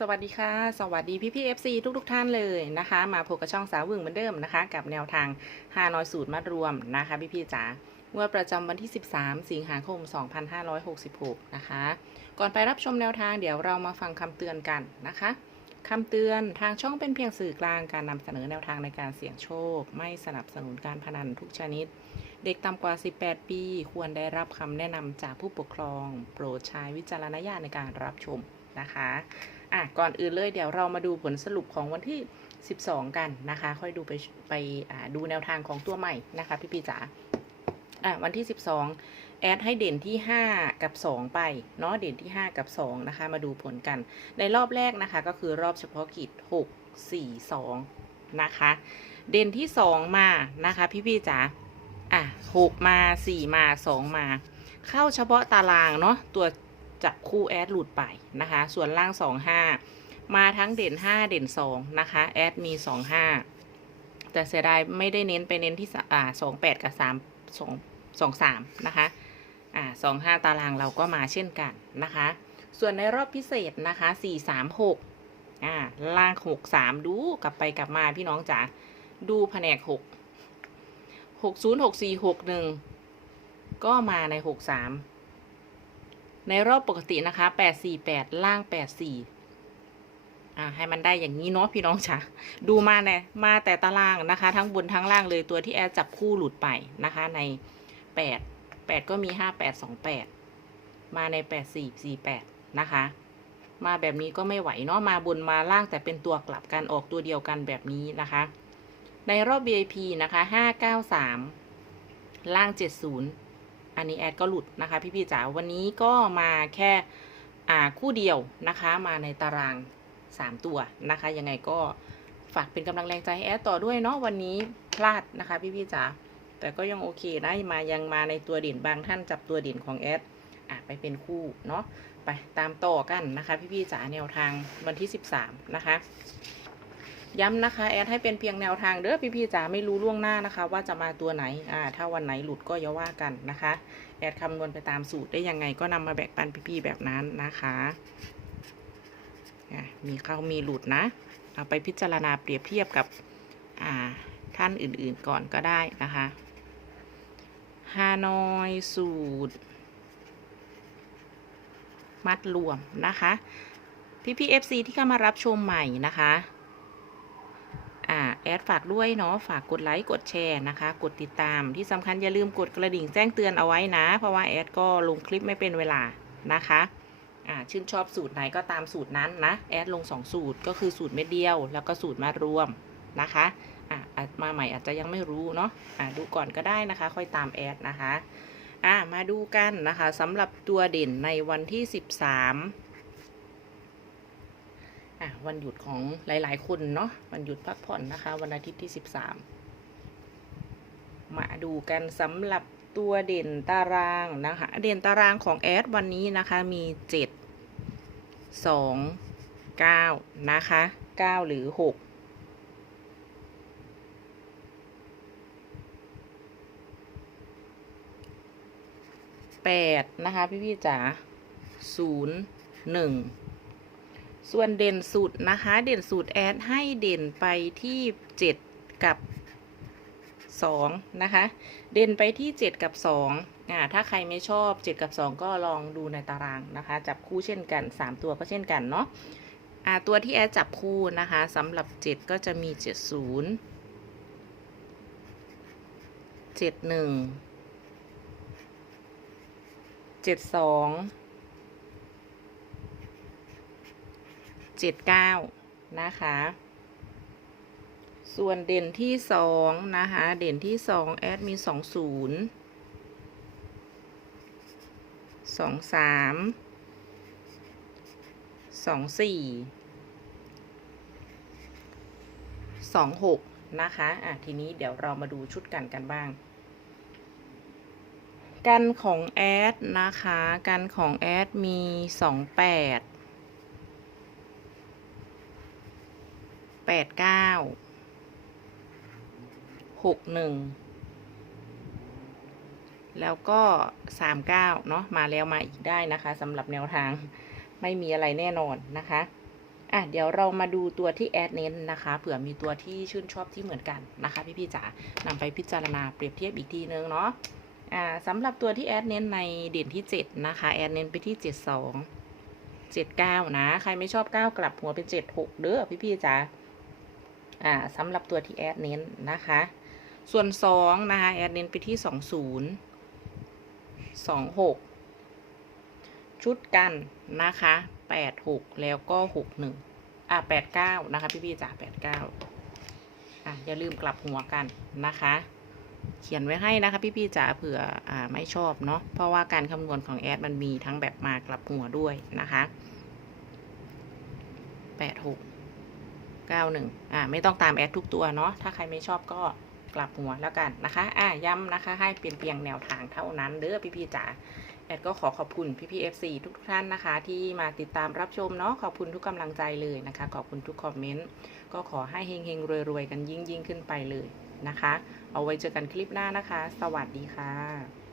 สวัสดีค่ะ สวัสดีพี่พี่เอฟซีทุกทุกท่านเลยนะคะ มาพบกับช่องสาววึงเหมือนเดิมนะคะ กับแนวทางฮานอยสูตรมัดรวมนะคะพี่พี่จ๋างวดประจำวันที่ 13 สิงหาคม 2566 นะคะ ก่อนไปรับชมแนวทางเดี๋ยวเรามาฟังคำเตือนกันนะคะคำเตือนทางช่องเป็นเพียงสื่อกลางการนำเสนอแนวทางในการเสี่ยงโชค ไม่สนับสนุนการพนันทุกชนิด เด็กต่ำกว่า 18 ปี ควรได้รับคำแนะนำจากผู้ปกครอง โปรดใช้วิจารณญาณในการรับชมนะคะ อะก่อนอื่นเลยเดี๋ยวเรามาดูผลสรุปของวันที่ 12 กันนะคะ ค่อยดูไปไปดูแนวทางของตัวใหม่นะคะพี่ปีจ๋าอะวันที่ 12 แอดให้เด่นที่ 5 กับ 2 ไปเนาะเด่นที่ 5 กับ 2 นะคะ มาดูผลกัน ในรอบแรกนะคะ ก็คือรอบเฉพาะกิจ 6 4 2 นะคะ เด่นที่ 2 มานะคะพี่พี่จ๋าอะ6มา 4 มา 2 มา เข้าเฉพาะตารางเนาะตัว จับคู่แอดหลุดไปนะคะ ส่วนล่าง 2 5 มาทั้งเด่น 5 เด่น 2 นะคะ แอดมี 2 5 แต่เสียดายไม่ได้เน้นไปเน้นที่สอ่า2 8 กับ 3 2 2 3 นะคะอ่า2 5 ตารางเราก็มาเช่นกันนะคะ ส่วนในรอบพิเศษนะคะ 4 3 6อ่าล่าง 6 3 ดูกลับไปกลับมาพี่น้องจ๋าดูแผนก 6 6 0 6 4 6 1 ก็มาใน 6 3 ในรอบปกตินะคะ848ล่าง84อ่าให้มันได้อย่างนี้เนาะพี่น้องจ๋าดูมาเนี่ยมาแต่ตารางนะคะ ทั้งบนทั้งล่างเลยตัวที่แอดจับคู่หลุดไปนะคะ ใน8 8ก็มี5828มาใน8448นะคะ มาแบบนี้ก็ไม่ไหวเนาะมาบนมาล่างแต่เป็นตัวกลับกันออกตัวเดียวกันแบบนี้นะคะ ในรอบ VIP นะคะ593ล่าง70 อันนี้แอดก็หลุดนะคะพี่พี่ๆจ๋าวันนี้ก็มาแค่คู่เดียวนะคะ มาในตาราง 3 ตัวนะคะ ยังไงก็ฝากเป็นกำลังแรงใจให้แอดต่อด้วยเนาะวันนี้พลาดนะคะ พี่พี่ๆจ๋าแต่ก็ยังโอเคนะมายังมาในตัวเด่นบางท่านจับตัวเด่นของแอดอะไปเป็นคู่เนาะไปตามต่อกันนะคะ พี่พี่ๆจ๋าแนวทางวันที่ 13 นะคะ ย้ำนะคะแอดให้เป็นเพียงแนวทางเด้อพี่ๆจ๋าไม่รู้ล่วงหน้านะคะ ว่าจะมาตัวไหนอ่าถ้าวันไหนหลุดก็อย่าว่ากันนะคะแอดคำนวณไปตามสูตรได้ยังไงก็นำมาแบ่งปันพี่ๆแบบนั้นนะคะมีเข้ามีหลุดนะ เอาไปพิจารณาเปรียบเทียบกับอ่าท่านอื่นๆก่อนก็ได้นะคะฮานอยสูตร มัดรวมนะคะพี่พี่ FC ที่เข้ามารับชมใหม่นะคะ แอดฝากด้วยเนาะฝากกดไลค์กดแชร์นะคะ กดติดตามที่สำคัญอย่าลืมกดกระดิ่งแจ้งเตือนเอาไว้นะ เพราะว่าแอดก็ลงคลิปไม่เป็นเวลานะคะอ่าชื่นชอบสูตรไหนก็ตามสูตรนั้นนะแอดลง 2 สูตรก็คือสูตรเม็ดเดียว แล้วก็สูตรมารวมนะคะอ่ามาใหม่อาจจะยังไม่รู้เนาะอ่าดูก่อนก็ได้นะคะ ค่อยตามแอดนะคะอ่ามาดูกันนะคะสำหรับตัวเด่นในวันที่ 13 อะวันหยุดของหลายๆคนเนาะวันหยุดพักผ่อนนะคะ วันอาทิตย์ที่13มมาดูกันสำหรับตัวเด่นตารางนะคะ เด่นตารางของแอดวันนี้นะคะมี7 2 9นะคะ9หรือ6 8นะคะ พี่ๆจ๋า0 1 ส่วนเด่นสุดนะคะ เด่นสุดแอดให้เด่นไปที่ 7 กับ 2 นะคะ เด่นไปที่ 7 กับ2อ่าถ้าใครไม่ชอบ 7 กับ 2 ก็ลองดูในตารางนะคะ จับคู่เช่นกัน 3 ตัวก็เช่นกันเนาะอ่าตัวที่แอดจับคู่นะคะสำหรับ 7 ก็จะมี 70 71 72 เจ็ดเก้านะคะ ส่วนเด่นที่สองนะคะ เด่นที่สองแอดมีสองศูนย์สองสามสองสี่สองหกนะคะ อะ ทีนี้เดี๋ยวเรามาดูชุดกันกันบ้าง กันของแอดนะคะ กันของแอดมีสองแปด แป ดเก้าหกหนึ่งแล้วก็สามเก้าเนาะมาแล้วมาอีกได้นะคะสำหรับแนวทางไม่มีอะไรแน่นอนนะคะอะเดี๋ยวเรามาดูตัวที่แอดเน้นนะคะ เผื่อมีตัวที่ชื่นชอบที่เหมือนกันนะคะ พี่พี่ๆจ๋านำไปพิจารณาเปรียบเทียบอีกทีนึงเนาะอ่าสำหรับตัวที่แอดเน้นในเด่นที่ 7 นะคะ แอดเน้นไปที่ 72 79 นะ ใครไม่ชอบ 9 กลับหัวเป็น 76 เด้อพี่พี่ๆจ๋า อ่าสำหรับตัวที่แอดเน้นนะคะ ส่วน2นะคะแอดเน้นไปที่20 26ชุดกันนะคะแปดหกแล้วก็หกหนึ่งอะแปดเก้านะคะ พี่พี่ๆจ๋าแปดเก้าอะอย่าลืมกลับหัวกันนะคะ เขียนไว้ให้นะคะ พี่พี่ๆจ๋าเผื่ออ่าไม่ชอบเนาะเพราะว่าการคำนวณของแอดมันมีทั้งแบบมากลับหัวด้วยนะคะแปดหก เก้าหนึ่งอ่าไม่ต้องตามแอดทุกตัวเนาะถ้าใครไม่ชอบก็กลับหัวแล้วกันนะคะอะย้ำนะคะ ให้เป็นเพียงแนวทางเท่านั้นเด้อพี่พี่จ๋าแอดก็ขอขอบคุณพี่พี่เอฟซีทุกท่านนะคะ ที่มาติดตามรับชมเนาะขอบคุณทุกกำลังใจเลยนะคะ ขอบคุณทุกคอมเมนต์ก็ขอให้เฮงๆรวยๆกันยิ่งๆขึ้นไปเลยนะคะ เอาไว้เจอกันคลิปหน้านะคะ สวัสดีค่ะ